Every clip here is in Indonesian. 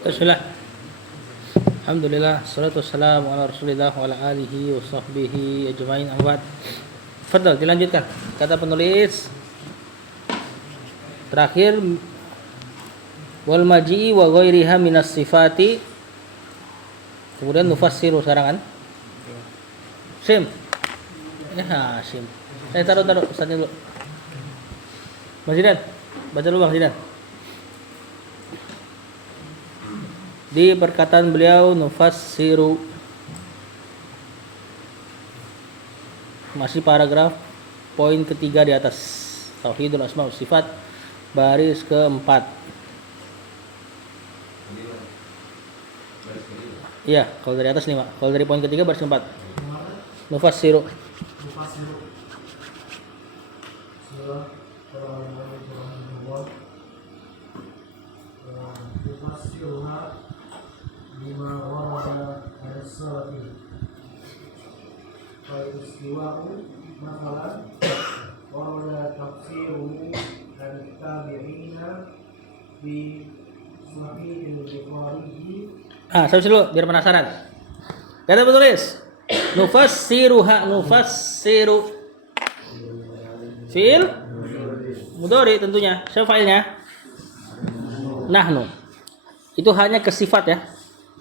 Bismillah. Alhamdulillah, salatu wassalamu ala Rasulillah wa ala alihi wa sahbihi ajmain. Ahmad. Fadal, dilanjutkan. Kata penulis terakhir, wal maji'i wa ghairiha minas sifati. Kemudian nufassiru sekarang kan? Sim. Ya, sim. Saya taruh Ustaz dulu. Bang Zidan, baca dulu Bang Zidan. Di perkataan beliau nufassiru, masih paragraf poin ketiga di atas, tauhidul asma wa sifat, baris keempat. Iya, kalau dari atas 5, kalau dari poin ketiga baris keempat. Nufassiru. Lima warada as-salafi wal istiwa'u masalan warada tafsiruhu dan tabi'ina di sahih al-Bukhari. Saya dulu biar penasaran. Kata penulis nufassiru fi'il mudhari tentunya. Siapa fa'ilnya? Nahnu. Itu hanya ke sifat ya.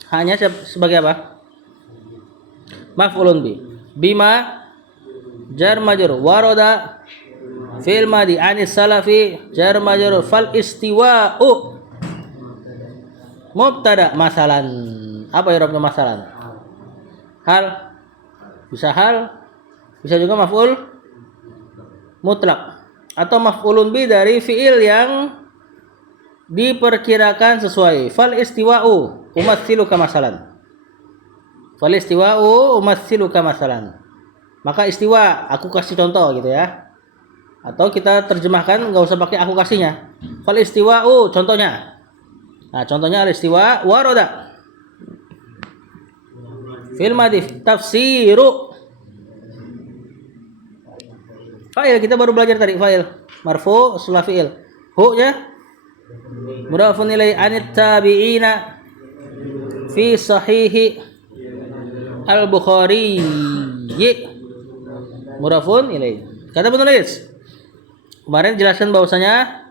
Hanya sebagai apa? Maf'ulun bi. Bima jar majrur warada fi'il madi anis salafi jar majrur fal istiwa'u mubtada masalan. Apa i'rabnya masalan? Hal, bisa juga maf'ul mutlak atau maf'ulun bi dari fi'il yang diperkirakan sesuai. Fal istiwa'u umatsiluka masalan. Fal istiwa'u umatsiluka masalan. Maka istiwa aku kasih contoh gitu ya. Atau kita terjemahkan enggak usah pakai aku kasihnya. Fal istiwa'u contohnya. Nah, contohnya al istiwa warada. Fil madif tafsiru. Fa'il kita baru belajar tadi fa'il. Marfu setelah fi'il. Hu-nya mudhafun ilai anit tabi'ina fi sahihi al-Bukhari. Mudhafun ilai. Kata penulis, kemarin jelaskan bahwasanya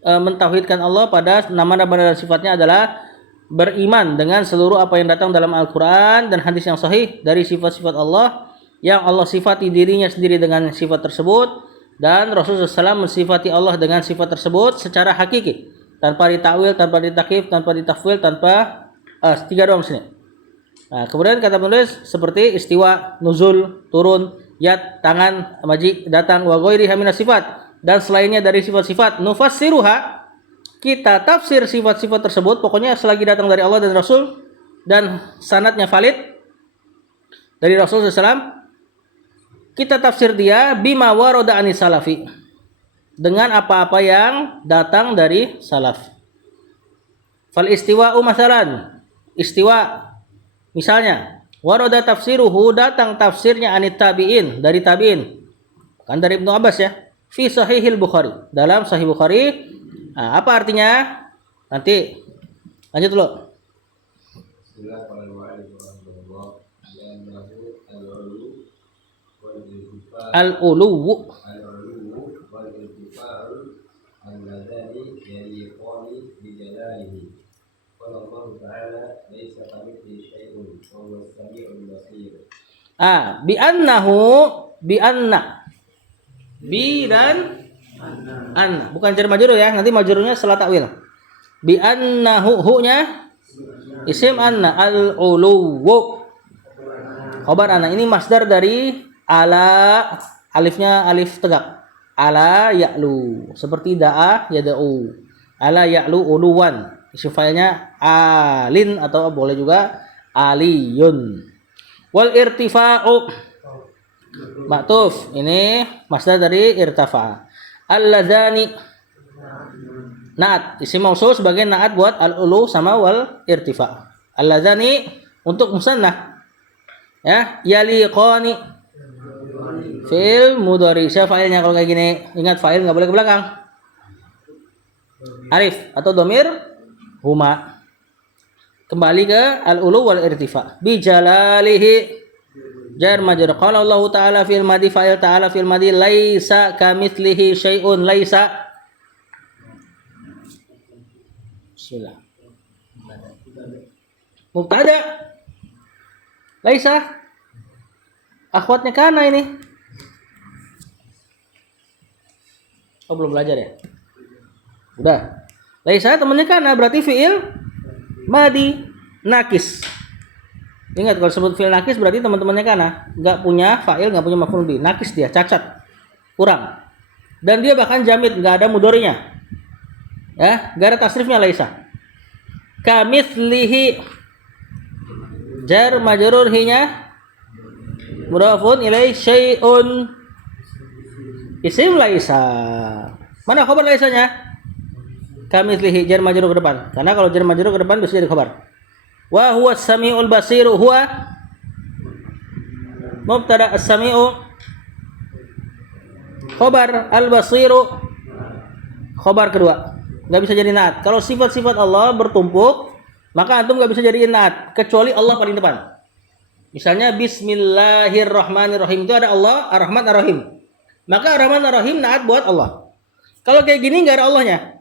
mentauhidkan Allah pada nama-nama dan sifatnya adalah beriman dengan seluruh apa yang datang dalam Al-Quran dan hadis yang sahih dari sifat-sifat Allah yang Allah sifati dirinya sendiri dengan sifat tersebut, dan Rasulullah SAW mensifati Allah dengan sifat tersebut secara hakiki, tanpa ditakwil, tanpa ditakyif, tanpa ditafwil, tanpa tiga doang sini. Nah, kemudian kata penulis seperti istiwa, nuzul, turun, yad, tangan, maji, datang, wa ghairiha minas sifat, dan selainnya dari sifat-sifat. Nufassiruha, kita tafsir sifat-sifat tersebut, pokoknya selagi datang dari Allah dan Rasul dan sanadnya valid dari Rasul SAW, kita tafsir dia bima warada anis salafi, dengan apa-apa yang datang dari salaf. Fal istiwa'u masalan, istiwa misalnya, warada tafsiruhu, datang tafsirnya anit tabi'in, dari tabi'in, kan dari Ibnu Abbas ya, fi sahihil Bukhari, dalam sahih Bukhari. Nah, apa artinya? Nanti lanjut dulu. Al-uluwu bi annahu, bi anna, bi dan an, bukan jar majrur ya, nanti majrurnya setelah takwil. Bi annahu, hu-nya isim anna, al-uluwu khabar anna. Ini masdar dari ala, alifnya alif tegak, ala ya'lu, seperti da'a yada'u, ala ya'lu uluwan. Isim fa'ilnya alin atau boleh juga aliyun. Wal irtifa'u ma'tuf, ini masdar dari irtafa. Alladzani naat, isim mausul sebagai naat buat al-ulu sama wal irtifa. Alladzani untuk musannah ya, yaliqani fi'il mudhari. Siapa fa'ilnya kalau kayak gini? Ingat fa'il enggak boleh ke belakang. Arif atau domir huma. Kembali ke al-ulu wal irtifa. Bi jalalihi jar majrur. Qala Allah Ta'ala fil madi fa'il ta'ala fil madi laisa kamitslihi syai'un laisa. Bismillah. Mubtada. Laisa. Akhwatnya kana ini. Oh, belum belajar ya? Udah. Laisa temannya kana berarti fi'il madi nakis. Ingat kalau sebut fi'il nakis berarti teman-temannya kana, enggak punya fa'il, enggak punya maf'ul bih. Nakis dia, cacat. Kurang. Dan dia bahkan jamid, enggak ada mudhari'nya. Ya, enggak ada tasrifnya laisa. Kamitslihi jar majrur hinya mudhafun ilai syai'un isim laisa. Mana khabar laisanya? Kamitslihi jar majrur ke depan. Karena kalau jar majrur ke depan bisa jadi khabar. Wa huwa as-sami'ul basiru huwa mubtada as-sami'u khabar al-basiru khabar kedua. Enggak bisa jadi naat. Kalau sifat-sifat Allah bertumpuk, maka antum enggak bisa jadi naat kecuali Allah paling depan. Misalnya bismillahirrahmanirrahim itu ada Allah, Ar-Rahman Ar-Rahim. Maka Ar-Rahman Ar-Rahim naat buat Allah. Kalau kayak gini enggak ada Allahnya.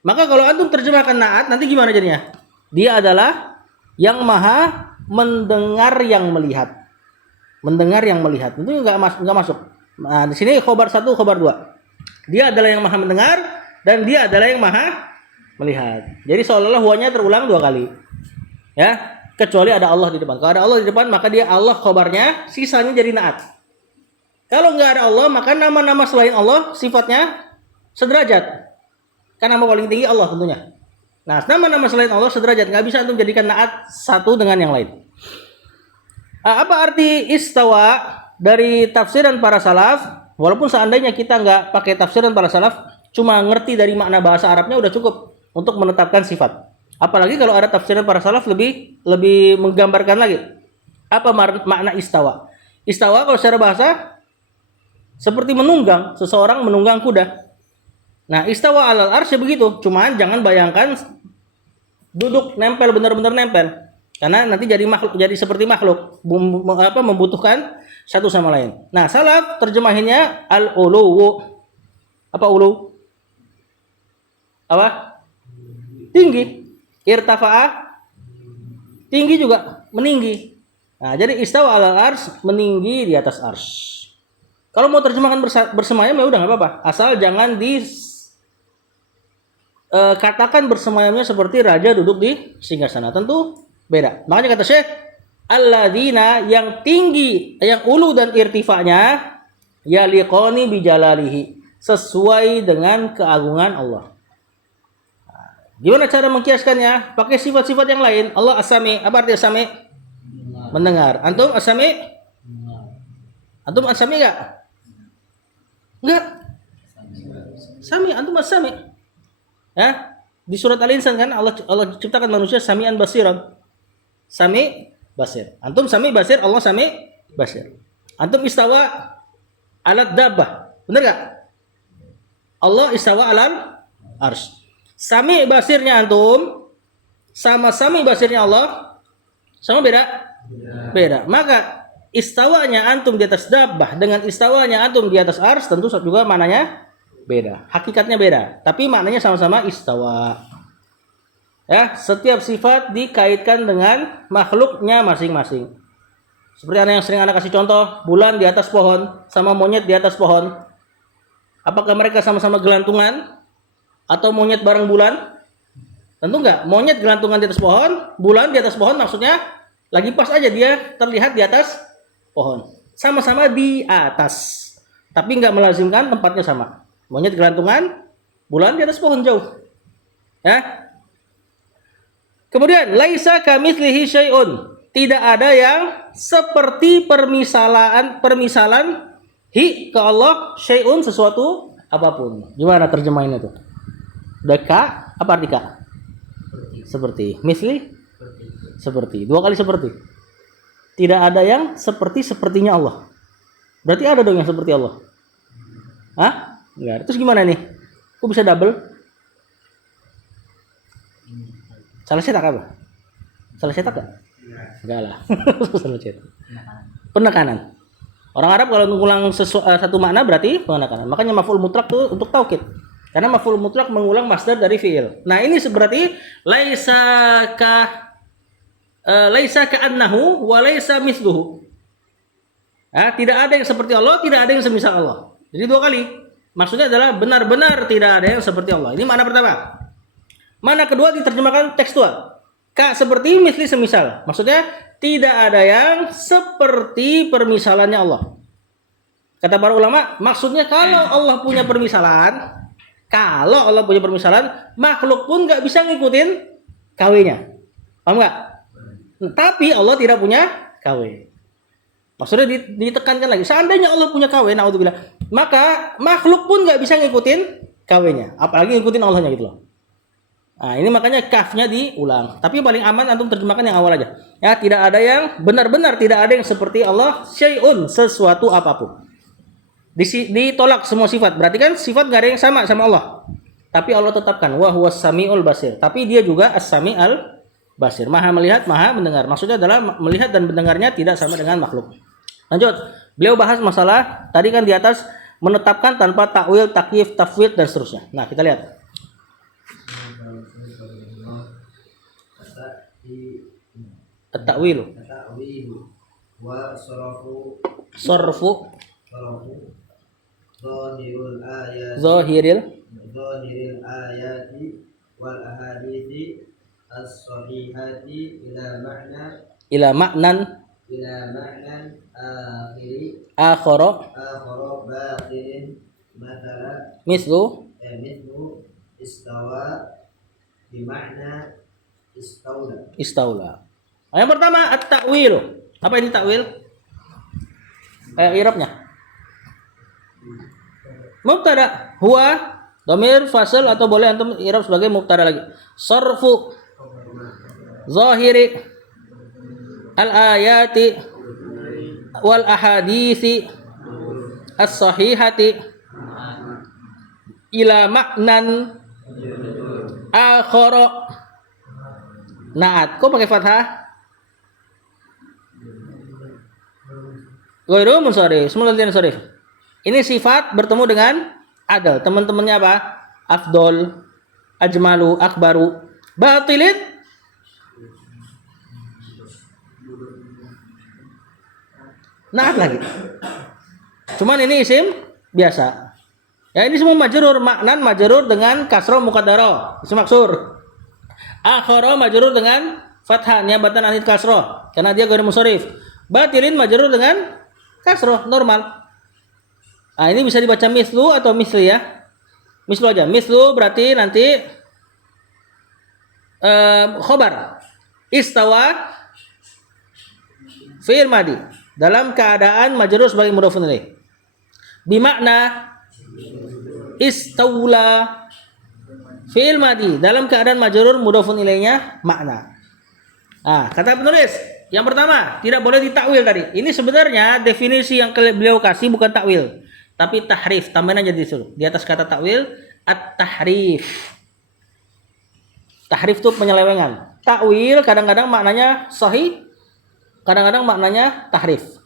Maka kalau antum terjemahkan naat nanti gimana jadinya? Dia adalah yang maha mendengar yang melihat. Mendengar yang melihat. Itu enggak masuk. Nah, di sini khobar 1, khobar 2. Dia adalah yang maha mendengar dan dia adalah yang maha melihat. Jadi seolah-olah huanya terulang 2 kali. Ya, kecuali ada Allah di depan. Kalau ada Allah di depan maka dia Allah khobarnya, sisanya jadi naat. Kalau enggak ada Allah maka nama-nama selain Allah sifatnya sederajat. Kan nama paling tinggi Allah tentunya. Nah, nama-nama selain Allah sederajat, nggak bisa untuk jadikan naat satu dengan yang lain. Apa arti istawa dari tafsiran para salaf? Walaupun seandainya kita nggak pakai tafsiran para salaf, cuma ngerti dari makna bahasa Arabnya udah cukup untuk menetapkan sifat. Apalagi kalau ada tafsiran para salaf lebih menggambarkan lagi. Apa makna istawa? Istawa kalau secara bahasa seperti menunggang, seseorang menunggang kuda. Nah, istawa alal arsy begitu. Cuman jangan bayangkan duduk nempel, benar-benar nempel. Karena nanti jadi seperti makhluk, membutuhkan satu sama lain. Nah, salaf terjemahinnya al-ulu. Apa ulu? Apa? Tinggi. Irtafa'a tinggi juga, meninggi. Nah, jadi istawa alal arsy, meninggi di atas arsy. Kalau mau terjemahkan bersemayam ya udah enggak apa-apa. Asal jangan katakan bersemayamnya seperti raja duduk di singgasana. Tentu beda. Makanya kata Syekh, alladzina yang tinggi, yang ulu dan irtifanya yaliqani bijalalihi, sesuai dengan keagungan Allah. Gimana cara mengkiaskannya? Pakai sifat-sifat yang lain. Allah as-sami. Apa arti as-sami? Mendengar. Antum as-sami? Antum as-sami enggak? Enggak. Sami, antum as-sami. Ya, di surat Al-Insan kan Allah ciptakan manusia sami'an basiran. Sami basir. Antum sami basir, Allah sami basir. Antum istawa alat dabbah. Benar enggak? Allah istawa alal arsy. Sami basirnya antum sama sami basirnya Allah sama beda? Beda. Maka istawanya antum di atas dabbah dengan istawanya antum di atas arsy tentu juga mananya beda, hakikatnya beda, tapi maknanya sama-sama istawa. Ya, setiap sifat dikaitkan dengan makhluknya masing-masing. Seperti yang sering anak kasih contoh, bulan di atas pohon sama monyet di atas pohon. Apakah mereka sama-sama gelantungan atau monyet bareng bulan? Tentu enggak. Monyet gelantungan di atas pohon, bulan di atas pohon maksudnya lagi pas aja dia terlihat di atas pohon. Sama-sama di atas. Tapi enggak melazimkan tempatnya sama. Monyet gelantungan, bulan di atas pohon jauh. Ya. Kemudian laisa kamitslihi syai'un. Tidak ada yang seperti permisalan hi ke Allah syai'un sesuatu apapun. Gimana terjemahin itu? Deka, apa arti ka? Seperti. Misli? Seperti. 2 kali seperti. Tidak ada yang sepertinya Allah. Berarti ada dong yang seperti Allah. Hah? Enggak. Terus gimana nih? Kok bisa double? Salah cetak apa? Salah cetak gak? Enggak lah. Salah cetak. Penekanan. Orang Arab kalau mengulang satu makna berarti penekanan. Makanya maf'ul mutlak tuh untuk taukid. Karena maf'ul mutlak mengulang masdar dari fi'il. Nah, ini berarti laisa ka'annahu wa laisa mithluhu. Tidak ada yang seperti Allah, tidak ada yang semisal Allah. Jadi 2 kali. Maksudnya adalah benar-benar tidak ada yang seperti Allah. Ini makna pertama. Makna kedua diterjemahkan tekstual. Ka seperti, misli semisal. Maksudnya tidak ada yang seperti permisalannya Allah. Kata para ulama, maksudnya kalau Allah punya permisalan, makhluk pun nggak bisa ngikutin KW-nya. Paham nggak? Tapi Allah tidak punya KW. Maksudnya ditekankan lagi. Seandainya Allah punya KW, naudzubillah, maka makhluk pun nggak bisa ngikutin KW-nya. Apalagi ngikutin Allahnya gitu loh. Nah, ini makanya kafnya diulang. Tapi paling aman antum terjemahkan yang awal aja. Ya, tidak ada yang benar-benar tidak ada yang seperti Allah, syai'un, sesuatu apapun. Ditolak semua sifat. Berarti kan sifat gak ada yang sama Allah. Tapi Allah tetapkan wa huwas samiul basir. Tapi dia juga as-sami al basir. Maha melihat, maha mendengar. Maksudnya adalah melihat dan mendengarnya tidak sama dengan makhluk. Lanjut. Beliau bahas masalah tadi kan di atas menetapkan tanpa takwil, takyif, tafwid dan seterusnya. Nah, kita lihat. At-ta'wilu wa sarfu zahiril ayati wal ahadithi as-sahihati ila ma'nan akhara batilin mathalan mislu istawa bima'na istaula. Yang pertama at-ta'wil. Apa ini ta'wil? I'rabnya. Mubtada huwa dhamir fasal atau boleh antum i'rab sebagai mubtada lagi. Sarfu zahiri al-ayati wal ahadithi as-sahihati ila maknan akhara. Naat, kok pakai fathah? Ghairu munsharif, semua munsharif. Ini sifat bertemu dengan adal. Teman-temannya apa? Afdol, ajmalu, akbaru. Batilin naat lagi. Cuman ini isim biasa. Ya, ini semua majrur, maknan majrur dengan kasroh muqaddarah. Isim maksur. Akhara majrur dengan fathah niabatan anil kasroh karena dia ghairu munsharif. Batilin majrur dengan kasroh normal. Nah, ini bisa dibaca mislu atau misli ya. Mislu aja. Mislu berarti nanti khobar. Istawa fi'il madi dalam keadaan majrur sebagai mudhofun ilaih. Bimakna istaula fi'il madi dalam keadaan majrur mudhofun ilaihnya makna. Nah, kata penulis yang pertama tidak boleh ditakwil tadi. Ini sebenarnya definisi yang beliau kasih bukan takwil, tapi tahrif. Tambahin aja disuruh di atas kata takwil at-tahrif. Tahrif itu penyelewengan. Takwil kadang-kadang maknanya sahih, kadang-kadang maknanya tahrif.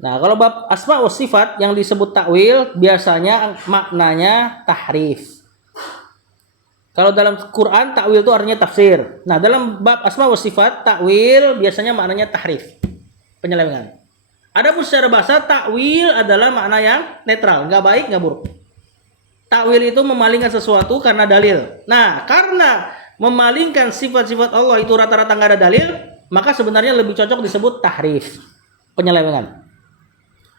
Nah, kalau bab asma wa sifat yang disebut takwil biasanya maknanya tahrif. Kalau dalam Quran takwil itu artinya tafsir. Nah, dalam bab asma wa sifat takwil biasanya maknanya tahrif, penyelewengan. Adapun secara bahasa takwil adalah makna yang netral, nggak baik, nggak buruk. Takwil itu memalingkan sesuatu karena dalil. Nah, karena memalingkan sifat-sifat Allah itu rata-rata nggak ada dalil, maka sebenarnya lebih cocok disebut tahrif, penyelewengan.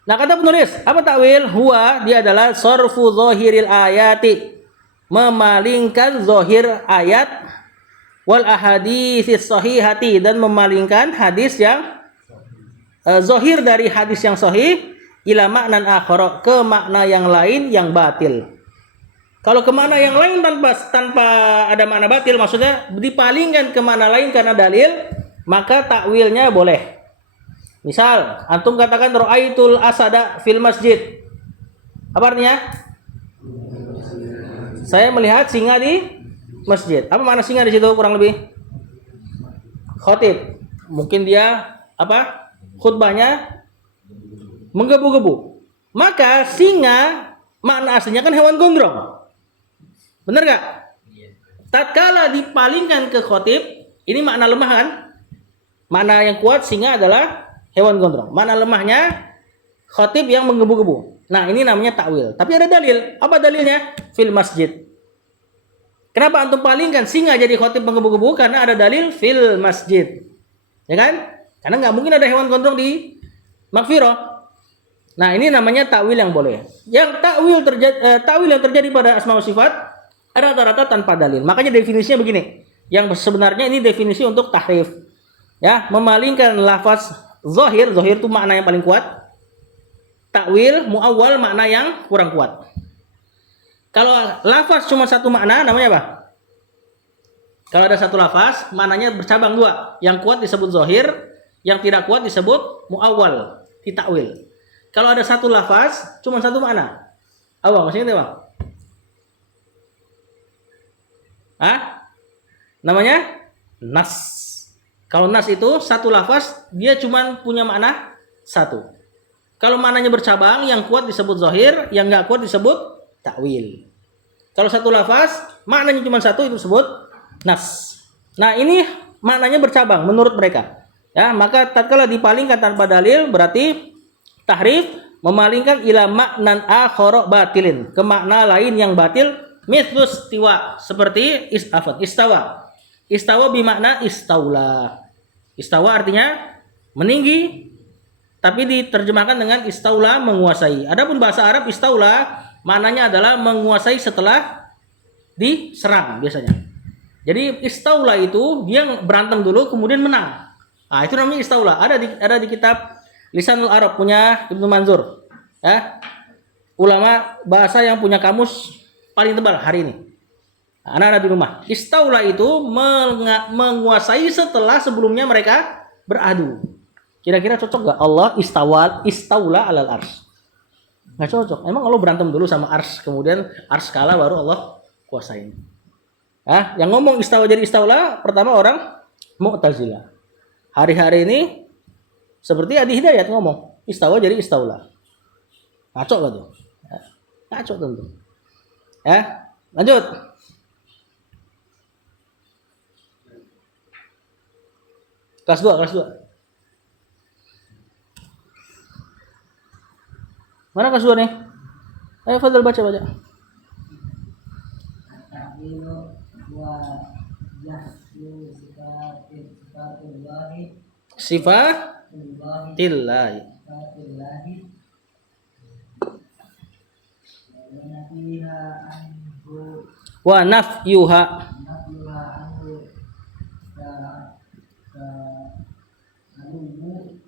Nah, kata penulis, apa takwil? Huwa, dia adalah sarfu zahiril ayati, memalingkan zahir ayat wal ahaditsis sahihati, dan memalingkan hadis yang zahir dari hadis yang sahih ila maknan akhara, ke makna yang lain yang batil. Kalau ke makna yang lain tanpa ada makna batil, maksudnya dipalingkan ke makna lain karena dalil, maka takwilnya boleh. Misal antum katakan ra'aitul asada fil masjid. Apa artinya? Saya melihat singa di masjid. Apa makna singa di situ kurang lebih? Khotib. Mungkin dia apa? Khutbahnya menggebu-gebu. Maka singa makna aslinya kan hewan gondrong. Benar gak? Tatkala dipalingkan ke khotib, ini makna lemah kan? Makna yang kuat singa adalah hewan gondrong. Makna lemahnya khotib yang menggebu-gebu. Nah, ini namanya takwil. Tapi ada dalil. Apa dalilnya? Fil masjid. Kenapa antum palingkan singa jadi khotib menggebu-gebu? Karena ada dalil fil masjid. Ya kan? Karena nggak mungkin ada hewan gondrong di makfirah. Nah, ini namanya takwil yang boleh. Yang takwil yang terjadi pada asma wa sifat rata-rata tanpa dalil. Makanya definisinya begini. Yang sebenarnya ini definisi untuk tahrif. Ya, memalingkan lafaz zahir itu makna yang paling kuat. Takwil, muawwal makna yang kurang kuat. Kalau lafaz cuma satu makna namanya apa? Kalau ada satu lafaz, maknanya bercabang dua. Yang kuat disebut zahir, yang tidak kuat disebut muawwal, ditakwil. Kalau ada satu lafaz, cuma satu makna. Apa maksudnya, Bang? Namanya nas. Kalau nas itu satu lafaz, dia cuma punya makna satu. Kalau maknanya bercabang, yang kuat disebut zahir, yang nggak kuat disebut takwil. Kalau satu lafaz, maknanya cuma satu, itu disebut nas. Nah, ini maknanya bercabang menurut mereka. Ya, maka tatkala dipalingkan tanpa dalil berarti tahrif, memalingkan ila maknan akhara batilin, ke makna lain yang batil, mithlus istiwa, seperti istawa. Istawa bermakna istaula. Istawa artinya meninggi, tapi diterjemahkan dengan istaula, menguasai. Adapun bahasa Arab istaula maknanya adalah menguasai setelah diserang biasanya. Jadi istaula itu dia berantem dulu kemudian menang. Nah, itu namanya istaula. Ada di kitab Lisanul Arab punya Ibnu Manzur. Ya. Ulama bahasa yang punya kamus paling tebal hari ini. Anak-anak di rumah. Istaula itu menguasai setelah sebelumnya mereka beradu. Kira-kira cocok gak Allah istaula alal ars? Gak cocok. Emang Allah berantem dulu sama ars, kemudian ars kalah baru Allah kuasain. Yang ngomong istawa jadi istaula pertama orang Mu'tazilah. Hari-hari ini seperti Adi Hidayat ngomong istawa jadi istaula. Ngaco gak tuh? Ngaco tentu. Lanjut. Kelas 2. Mana kelas 2 nih? Ayo Fadil baca. Sifatillahi wa nafyuha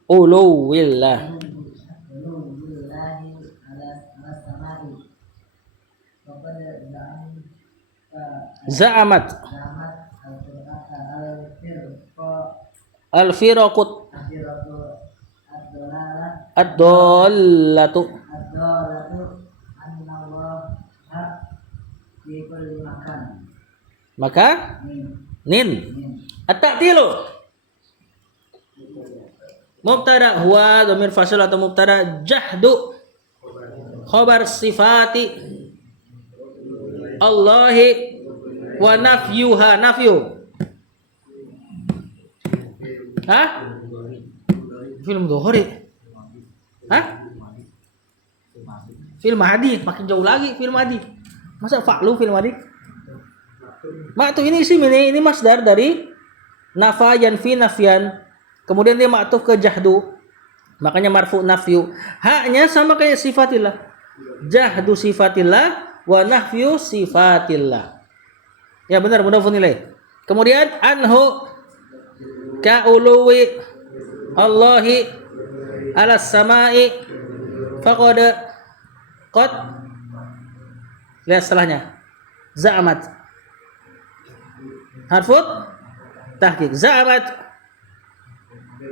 uluwillah za'amat al-firaqut ad-dallatu maka nin at-ta'tilu mubtada huwa dhamir fasil atau mubtada jahdu khabar sifati Allahi wa nafyuha nafyu. Film Dohori. Film Hadi, makin jauh lagi film Hadi. Masa fa'lu film Hadi? Ma'tu ini isim ini masdar dari nafa yanfi nafyan. Kemudian dia ma'tuf ke jahdu. Makanya marfu nafyu. Haknya sama kayak sifatillah. Jahdu sifatillah wa nafyu sifatillah. Ya benar, mudhafun ilaih. Kemudian anhu ka'uluwi Allahi ala samai faqad qad. Lihat setelahnya. Za'amat. Harfut tahqiq. Za'amat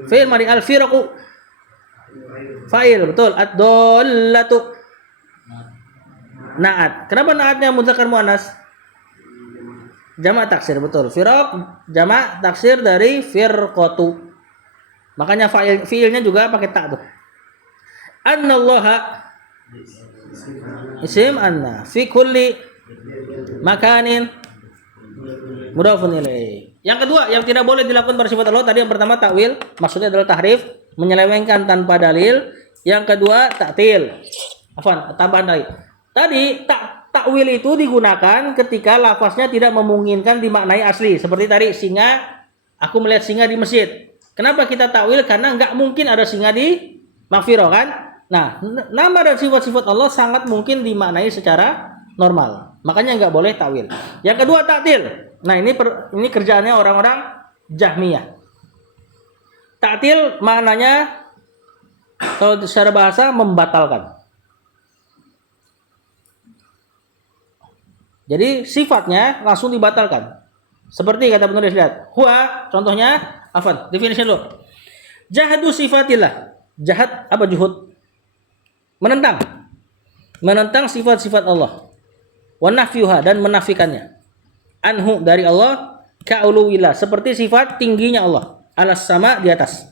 fi'il madi al-firaqu fa'il, betul. Ad-dallatu na'at. Kenapa na'atnya mudzakkar muannas? Jamak taksir, betul. Firaq jamak taksir dari firqatu. Makanya fiilnya juga pakai ta tuh. Annallaha isim anna fi kulli makanin mudhafun ilaih. Yang kedua yang tidak boleh dilakukan pada sifat Allah tadi yang pertama takwil, maksudnya adalah tahrif, menyelewengkan tanpa dalil. Yang kedua ta'til. Afwan, tambahan tadi. Tadi takwil itu digunakan ketika lafaznya tidak memungkinkan dimaknai asli. Seperti tadi singa, aku melihat singa di masjid. Kenapa kita takwil? Karena nggak mungkin ada singa di Maghfirah kan? Nah, nama dan sifat-sifat Allah sangat mungkin dimaknai secara normal. Makanya nggak boleh takwil. Yang kedua ta'til. Nah, ini kerjaannya orang-orang Jahmiyah. Ta'til maknanya kalau secara bahasa membatalkan. Jadi sifatnya langsung dibatalkan. Seperti kata penulis, lihat. Huwa contohnya afan, definisi dulu. Jahadu sifatillah. Jahat apa juhud? Menentang. Menentang sifat-sifat Allah. Wa nafyuha dan menafikannya. Anhu dari Allah, ka'uluwillah seperti sifat tingginya Allah. Alas sama di atas.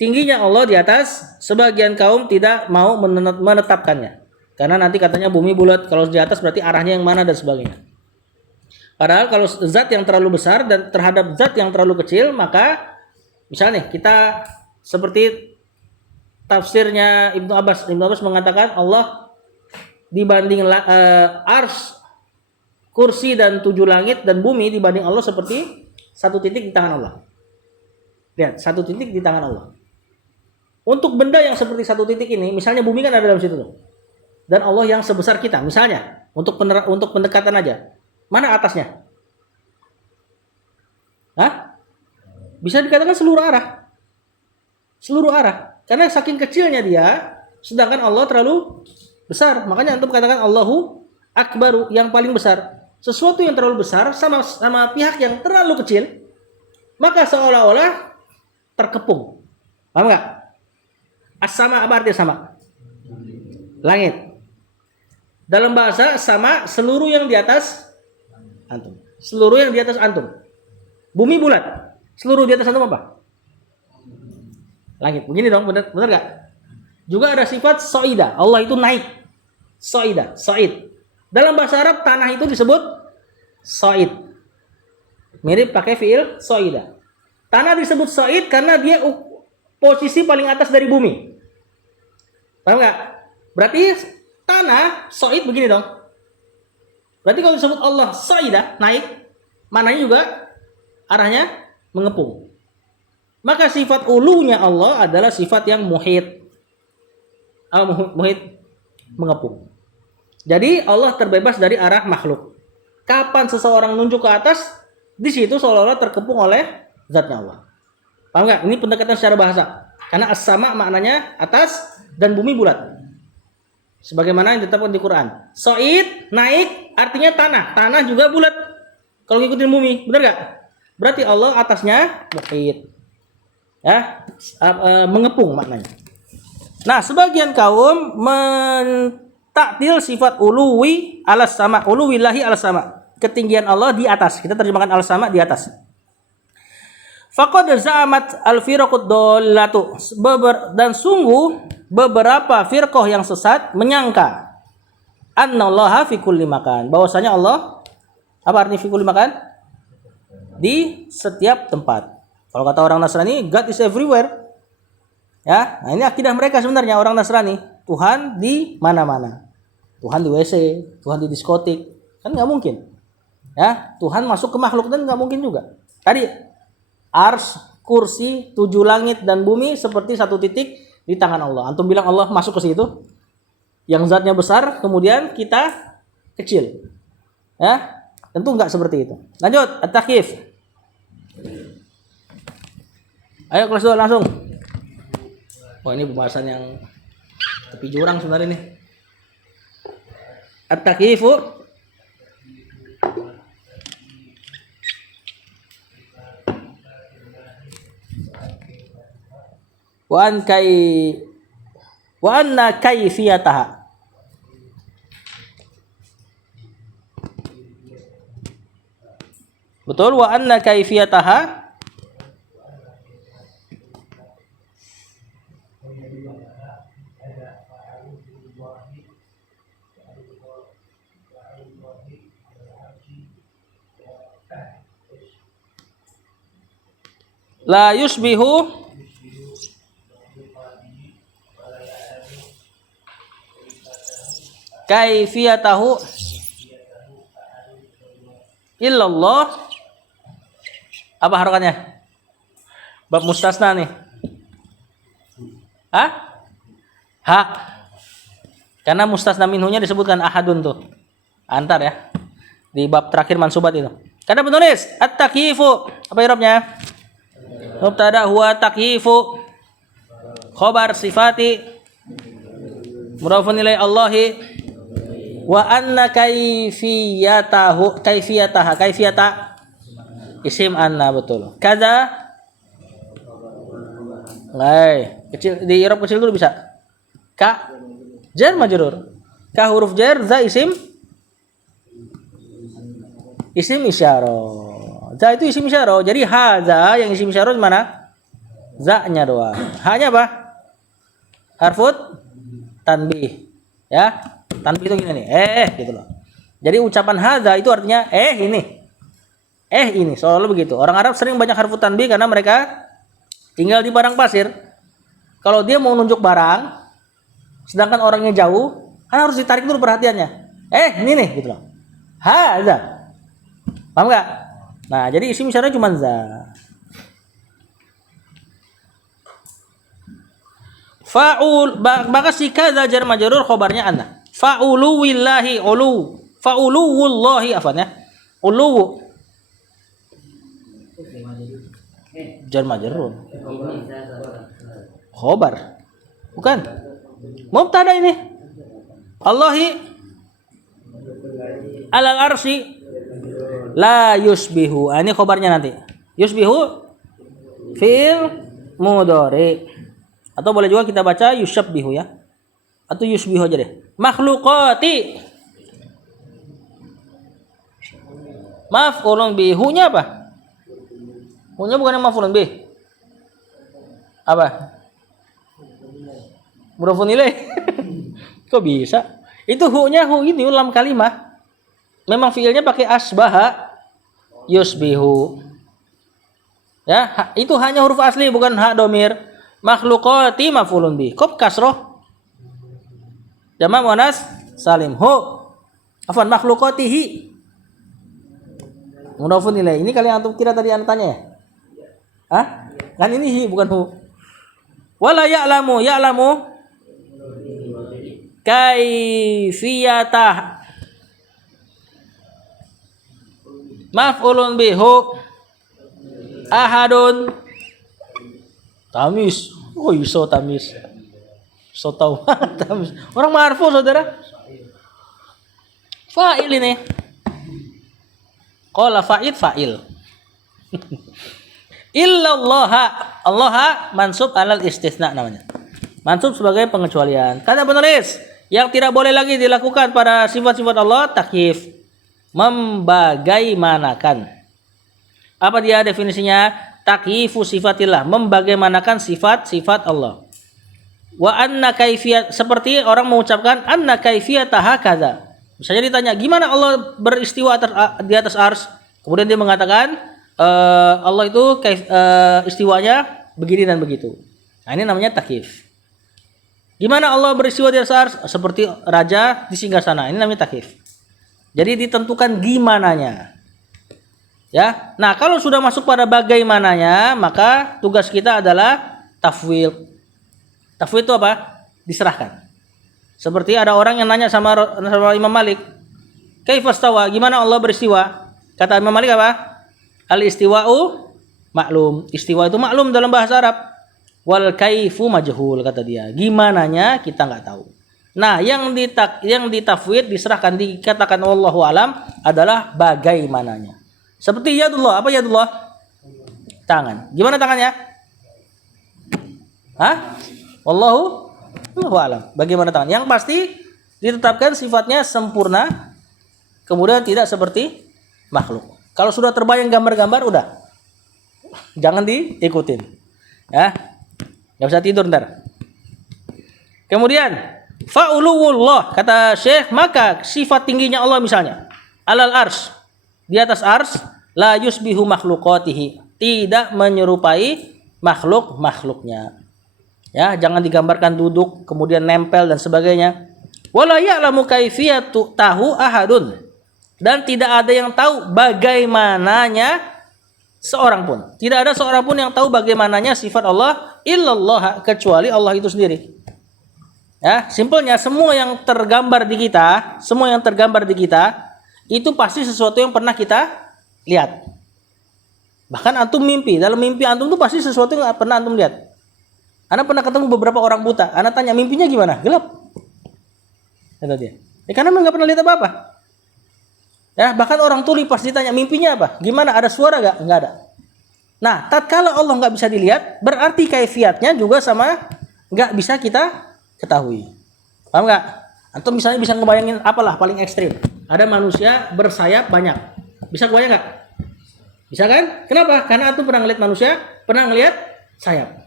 Tingginya Allah di atas, sebagian kaum tidak mau menetapkannya. Karena nanti katanya bumi bulat, kalau di atas berarti arahnya yang mana dan sebagainya. Padahal kalau zat yang terlalu besar dan terhadap zat yang terlalu kecil, maka misalnya kita seperti tafsirnya Ibnu Abbas. Ibnu Abbas mengatakan Allah dibanding ars, kursi dan 7 langit dan bumi dibanding Allah seperti satu titik di tangan Allah. Lihat, satu titik di tangan Allah. Untuk benda yang seperti satu titik ini, misalnya bumi kan ada dalam situ tuh. Dan Allah yang sebesar kita, misalnya untuk pendekatan aja. Mana atasnya? Hah? Bisa dikatakan seluruh arah. Seluruh arah. Karena saking kecilnya dia, sedangkan Allah terlalu besar. Makanya antum katakan Allahu Akbaru, yang paling besar. Sesuatu yang terlalu besar sama pihak yang terlalu kecil, maka seolah-olah terkepung. Paham nggak? As-sama apa artinya sama? Langit. Dalam bahasa sama seluruh yang di atas antum. Seluruh yang di atas antum. Bumi bulat. Seluruh di atas antum apa? Langit. Begini dong, benar nggak? Juga ada sifat soida. Allah itu naik. Soida, soid. Dalam bahasa Arab tanah itu disebut soid. Mirip pakai fiil soida. Tanah disebut soid karena dia posisi paling atas dari bumi. Paham nggak? Berarti tanah soid begini dong. Berarti kalau disebut Allah soida naik, maknanya juga arahnya mengepung. Maka sifat ulunya Allah adalah sifat yang muhit. Muhit mengepung. Jadi Allah terbebas dari arah makhluk. Kapan seseorang nunjuk ke atas, di situ seolah-olah terkepung oleh zatnya Allah. Paham nggak? Ini pendekatan secara bahasa. Karena as-sama maknanya atas dan bumi bulat. Sebagaimana yang ditetapkan di Quran. Soid naik artinya tanah. Tanah juga bulat. Kalau ngikutin bumi, benar nggak? Berarti Allah atasnya muhit. Ya, mengepung maknanya. Nah, sebagian kaum mentaktil sifat uluwi alas sama, uluwillahi alas sama. Ketinggian Allah di atas. Kita terjemahkan alas sama di atas. Faqad za'amat al-firaqud dallatu. Dan sungguh beberapa firqah yang sesat menyangka annallaha fi kulli makan. Bahwasanya Allah apa artinya fi kulli makan? Di setiap tempat. Kalau kata orang Nasrani, God is everywhere. Ya, nah ini akidah mereka sebenarnya orang Nasrani. Tuhan di mana-mana. Tuhan di WC, Tuhan di diskotik. Kan nggak mungkin. Ya, Tuhan masuk ke makhluk dan nggak mungkin juga. Tadi ars, kursi, 7 langit dan bumi seperti satu titik di tangan Allah. Antum bilang Allah masuk ke situ, yang zatnya besar, kemudian kita kecil. Ya, tentu nggak seperti itu. Lanjut, at-takhif. Ayo kelas 2 langsung. Wah, ini pembahasan yang tepi jurang sebenarnya ini. At-takhifu wa anna kayfiyataha. Betul, wa anna kaifiyataha la yusbihu kaifiyatahu illallah. Apa harokannya? Bab mustasna nih. Hah? Ha. Karena mustasna minhunya disebutkan ahadun tuh. Antar ya. Di bab terakhir mansubat itu. Karena penulis at-takyifu. Apa i'rabnya? Mubtada huwa takyifu. Khobar sifati mudhafun ilai Allahi wa anna kaifiyata isim anna, betul. Kada kecil di i'rab kecil dulu bisa. Ka jar majrur. Ka huruf jar, za isim isyarah. Za itu isim isyarah. Jadi haza yang isim isyarah mana? Za-nya doang. Ha-nya apa? Harfut tanbih. Ya. Tanbih itu gini nih. Gitu loh. Jadi ucapan haza itu artinya ini. Ini soalnya begitu. Orang Arab sering banyak harfut tanbih karena mereka tinggal di padang pasir. Kalau dia mau nunjuk barang, sedangkan orangnya jauh, kan harus ditarik dulu perhatiannya. Ini nih gitu loh. Haza. Paham enggak? Nah, jadi isim isyarah cuma za. Fa'ul, maka si kadza jar majrur khobarnya anna. Fa'ulu willahi ulu. Fa'ulu wallahi afanya. Ulu jar majrur. Khobar. Bukan. Mubtada ini. Allahi alal arsy la yusbihu. Ini khobarnya nanti. Yusbihu fi'il mudhari. Atau boleh juga kita baca yusyabbihu ya. Atau yusbihu aja deh. Makhluqati. Maf'ulun bihu-nya apa? Hu-nya bukan yang maf'ulun bih. Apa? Mudhafun ilaih. Kok bisa? Itu hu-nya hu ini lam kalimah. Memang fiilnya pakai asbaha yusbihu. Ya, itu hanya huruf asli bukan hak domir. Makhluqati maf'ulun bih. Kop kasroh. Jama' muannas salim. Hu. Afwan makhluqatihi. Mudhafun ilaih. Ini kali yang antum kira tadi anda tanya ya? Hah? Kan ini hi bukan hu. Wala ya'lamu kaifiyatah. Maf'ulun bihu ahadun tamis. Oh iso tamis. So tahu tamis. Orang marfu saudara. Fa'il ini. Qala fa'il. Illallaha. Allah mansub alal istitsna namanya. Mansub sebagai pengecualian. Kata penulis, yang tidak boleh lagi dilakukan pada sifat-sifat Allah takyif. Membagaimanakan. Apa dia definisinya? Takyifu sifatillah, membagaimanakan sifat-sifat Allah. Wa anna kaifiyat, seperti orang mengucapkan anna kaifiyataha kadza. Misalnya ditanya, gimana Allah beristiwa di atas ars? Kemudian dia mengatakan Allah itu istiwanya begini dan begitu. Nah, ini namanya takyif. Gimana Allah beristiwa di atas ars? Seperti raja di singgasana. Ini namanya takyif. Jadi ditentukan gimananya. Ya. Nah, kalau sudah masuk pada bagaimananya, maka tugas kita adalah tafwid. Tafwid itu apa? Diserahkan. Seperti ada orang yang nanya sama Imam Malik, "Kaifastawa?" Gimana Allah beristiwa? Kata Imam Malik apa? Al-istiwa'u maklum. Istiwa itu maklum dalam bahasa Arab. Wal kaifu majhul, kata dia. Gimananya kita nggak tahu. Nah, yang ditafwid diserahkan, dikatakan wallahu alam adalah bagaimananya. Seperti yadullah, apa yadullah? Tangan. Gimana tangannya? Hah? Wallahu alam. Bagaimana tangan? Yang pasti ditetapkan sifatnya sempurna, kemudian tidak seperti makhluk. Kalau sudah terbayang gambar-gambar udah jangan diikutin. Ya. Enggak bisa tidur ntar. Kemudian fa'uluwullah kata Syekh, maka sifat tingginya Allah misalnya alal ars, di atas ars, la yusbihu makhluqatihi, tidak menyerupai makhluknya. Ya, jangan digambarkan duduk kemudian nempel dan sebagainya. Wala ya'lamu kaifiyatu tahu ahadun, dan tidak ada yang tahu bagaimananya seorang pun. Tidak ada seorang pun yang tahu bagaimananya sifat Allah illallah, kecuali Allah itu sendiri. Ya, simpelnya semua yang tergambar di kita, itu pasti sesuatu yang pernah kita lihat. Bahkan antum mimpi, dalam mimpi antum tuh pasti sesuatu yang pernah antum lihat. Anda pernah ketemu beberapa orang buta, Anda tanya mimpinya gimana? Gelap. Kata dia. Ya karena memang nggak pernah lihat apa-apa. Ya, bahkan orang tuli pas ditanya mimpinya apa? Gimana? Ada suara nggak? Nggak ada. Nah, tatkala Allah nggak bisa dilihat, berarti kaifiatnya juga sama nggak bisa kita ketahui. Paham nggak? Antum misalnya bisa ngebayangin apalah paling ekstrim. Ada manusia bersayap banyak. Bisa kebayang nggak? Bisa kan? Kenapa? Karena antum pernah ngeliat manusia, pernah ngeliat sayap.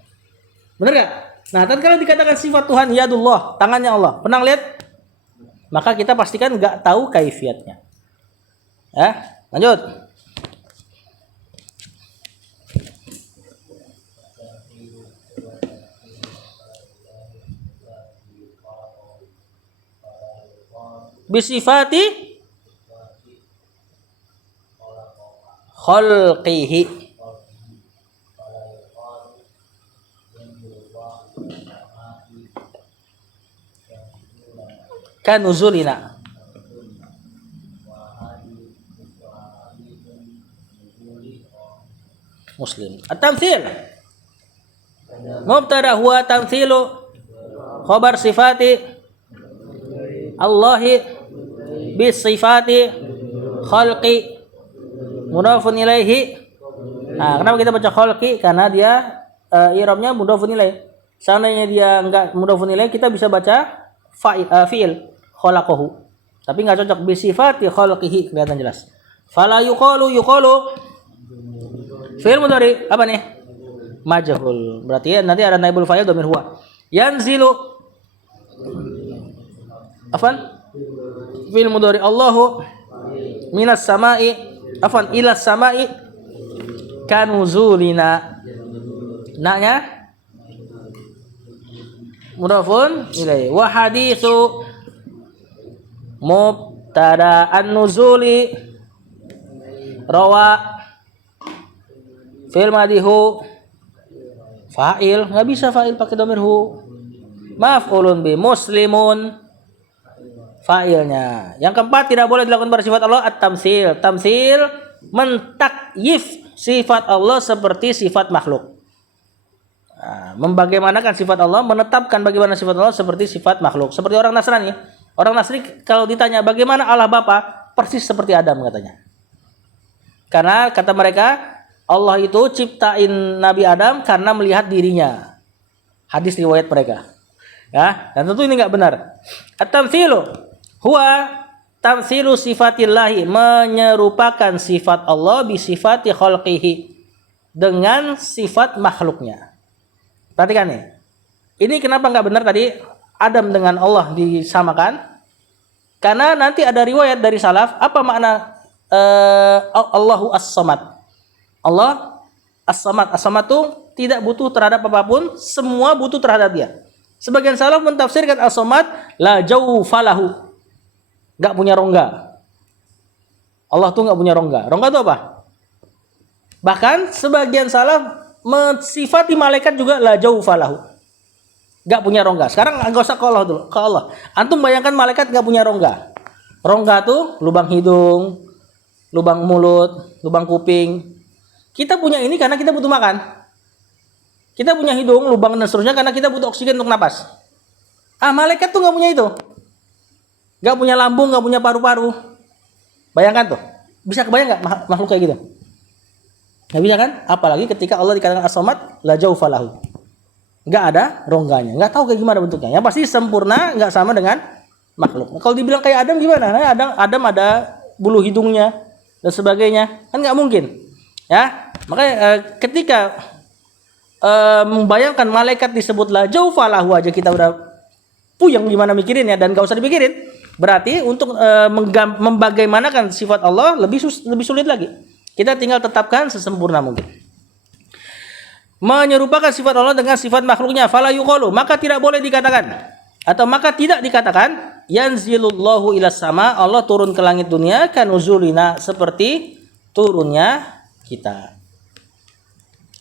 Benar nggak? Nah, tatkala dikatakan sifat Tuhan yadullah, tangannya Allah, pernah ngeliat? Maka kita pastikan nggak tahu kaifiatnya. Ya, lanjut. Bisifati khalqihi, kanuzulina. Muslim. At-tamthil mubtada huwa tamthilu khabar sifati Allahi bisifati khalqi mudhafun ilaihi. Nah, kenapa kita baca khalqi? Karena dia i'rabnya mudhafun ilaih. Seandainya dia enggak mudhafun ilaih, kita bisa baca fi'il khalaqahu. Tapi enggak cocok bisifati khalqihi, kelihatan jelas. Fala yuqalu fi'il mudhari apa nih? Majhul. Berarti nanti ada naibul fa'il dhamir huwa. Yanzilu afan fi'il mudhari Allahu minas sama'i afan ilas sama'i kanuzulina. Naknya mudhafun ilaihi. Wa haditsu mubtada an-nuzuli rawa fi'il madihu fa'il, nggak bisa fa'il pakai dhamir hu. Maf'ulun bi muslimun fa'ilnya. Yang keempat, tidak boleh dilakukan pada sifat Allah at-tamtsil. Tamtsil mentakyif sifat Allah seperti sifat makhluk. Nah, membagaimanakan sifat Allah, menetapkan bagaimana sifat Allah seperti sifat makhluk. Seperti orang Nasrani. Orang Nasrani kalau ditanya bagaimana Allah Bapa, persis seperti Adam katanya. Karena kata mereka, Allah itu ciptain Nabi Adam karena melihat dirinya. Hadis riwayat mereka. Ya, dan tentu ini enggak benar. At-tamtsilu huwa tamtsilu sifatillahi, menyerupakan sifat Allah bi sifati khalqihi, dengan sifat makhluknya. Perhatikan nih. Ini kenapa enggak benar tadi Adam dengan Allah disamakan? Karena nanti ada riwayat dari salaf, apa makna Allahu as-samad? Allah as-samad. As-samad itu tidak butuh terhadap apapun, semua butuh terhadap dia. Sebagian salaf mentafsirkan as-samad la jawfalahu, enggak punya rongga. Allah tuh enggak punya rongga. Rongga itu apa? Bahkan sebagian salaf mensifati malaikat juga la jawfalahu, enggak punya rongga. Sekarang enggak usah ke Allah dulu, ke Allah. Antum bayangkan malaikat enggak punya rongga. Rongga tuh lubang hidung, lubang mulut, lubang kuping. Kita punya ini karena kita butuh makan. Kita punya hidung, lubang dan seterusnya karena kita butuh oksigen untuk napas. Malaikat tuh nggak punya itu. Nggak punya lambung, nggak punya paru-paru. Bayangkan tuh. Bisa kebayang nggak makhluk kayak gitu? Nggak bisa kan? Apalagi ketika Allah dikatakan as-samad, la jawfalahu. Nggak ada rongganya. Nggak tahu kayak gimana bentuknya. Yang pasti sempurna, nggak sama dengan makhluk. Kalau dibilang kayak Adam gimana? Adam ada bulu hidungnya. dan sebagainya, kan nggak mungkin. Ya, makanya ketika membayangkan malaikat disebutlah jaufalahu aja kita udah puyeng gimana mikirin ya, dan gak usah dipikirin. Berarti untuk membagaimanakan sifat Allah lebih sulit lagi. Kita tinggal tetapkan sesempurna mungkin. Menyerupakan sifat Allah dengan sifat makhluknya, fala yuqalu, maka tidak boleh dikatakan atau maka tidak dikatakan yanzilullahu ilas sama, Allah turun ke langit dunia kanuzulina, seperti turunnya kita.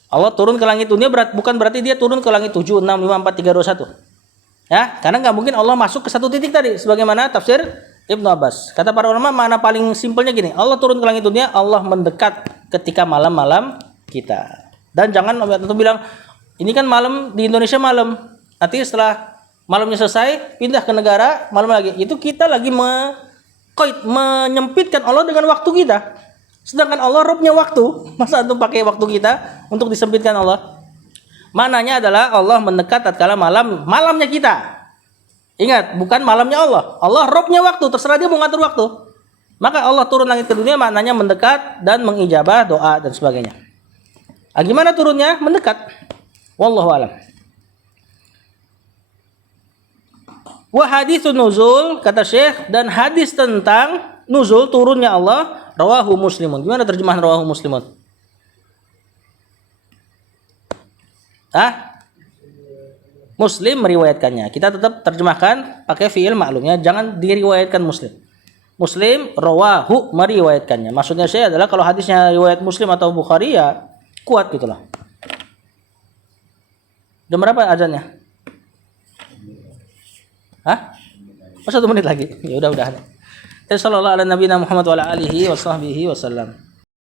Allah turun ke langit dunia bukan berarti dia turun ke langit 7, 6, 5, 4, 3, 2, 1. Ya, karena nggak mungkin Allah masuk ke satu titik tadi, sebagaimana tafsir Ibnu Abbas. Kata para ulama, makna paling simpelnya gini, Allah turun ke langit dunia, Allah mendekat ketika malam-malam kita. Dan jangan tentu bilang, ini kan malam di Indonesia malam, nanti setelah malamnya selesai, pindah ke negara, malam lagi. Itu kita lagi menyempitkan Allah dengan waktu kita. Sedangkan Allah Rabb-nya waktu. Masa antum pakai waktu kita untuk disempitkan Allah? Maknanya adalah Allah mendekat tatkala malamnya kita. Ingat, bukan malamnya Allah. Allah Rabb-nya waktu, terserah dia mau ngatur waktu. Maka Allah turun langit ke dunia maknanya mendekat dan mengijabah doa dan sebagainya. Gimana turunnya? Mendekat. Wallahu a'lam. Wa haditsun nuzul, kata Syekh, dan hadis tentang nuzul turunnya Allah, rawahu Muslimun. Gimana terjemahan rawahu Muslimun? Muslim meriwayatkannya. Kita tetap terjemahkan pakai fiil maklumnya, jangan diriwayatkan Muslim. Muslim rawahu meriwayatkannya. Maksudnya saya adalah kalau hadisnya riwayat Muslim atau Bukhari ya kuat gitulah. Jam berapa azannya? Oh, 1 menit lagi. Ya udah. Sallallahu ala nabiyina Muhammad wa ala alihi wa sahbihi wasallam.